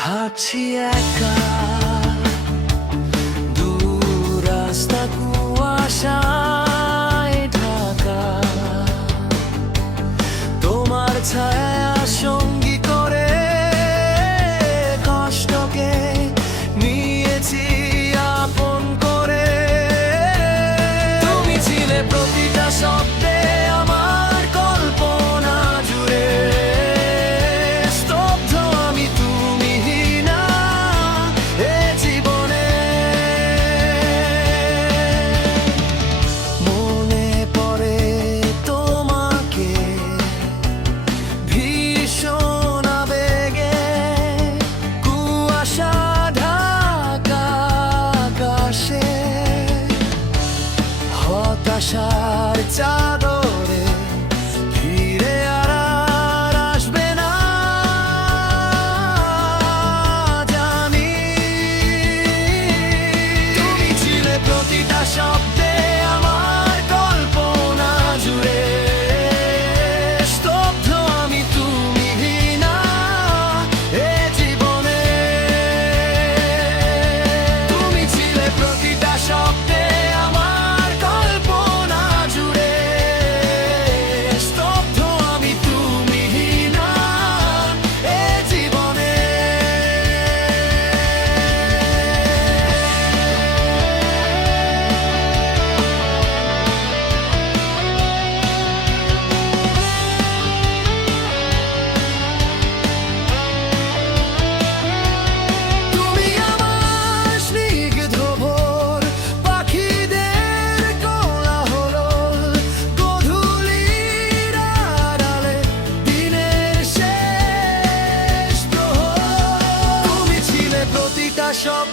হাঁটছি একা দূর রাস্তা কুয়াশায় ঢাকা, তোমার ছায়া সঙ্গী করে কষ্টকে নিয়েছি আপন করে। তুমি ছিলে প্রতিটা শব্দে আমার কল্পনা জুড়ে, স্তব্ধ আমি তুমিহীনা এ জীবনে। মনে পড়ে তোমাকে ভীষণ আবেগে, কুয়াশা ঢাকা আকাশে হতাশার চাদরে ফিরে আর আসবে না জানি। তুমি ছিলে প্রতিটা শব্দে আমার কল্পনা জুড়ে, স্তব্ধ আমি তুমিহীনা এ জীবনে। তুমি ছিলে প্রতিটা শব্দে আমার কল্পনা জুড়ে, স্তব্ধ আমি তুমিহীনা এ জীবনে। তুমি আমার স্নিগ্ধ ভোর, পাখিদের কোলাহল, গোধূলির আড়ালে দিনের শেষ প্রহর। তুমি ছিলে প্রতিটা শব্দ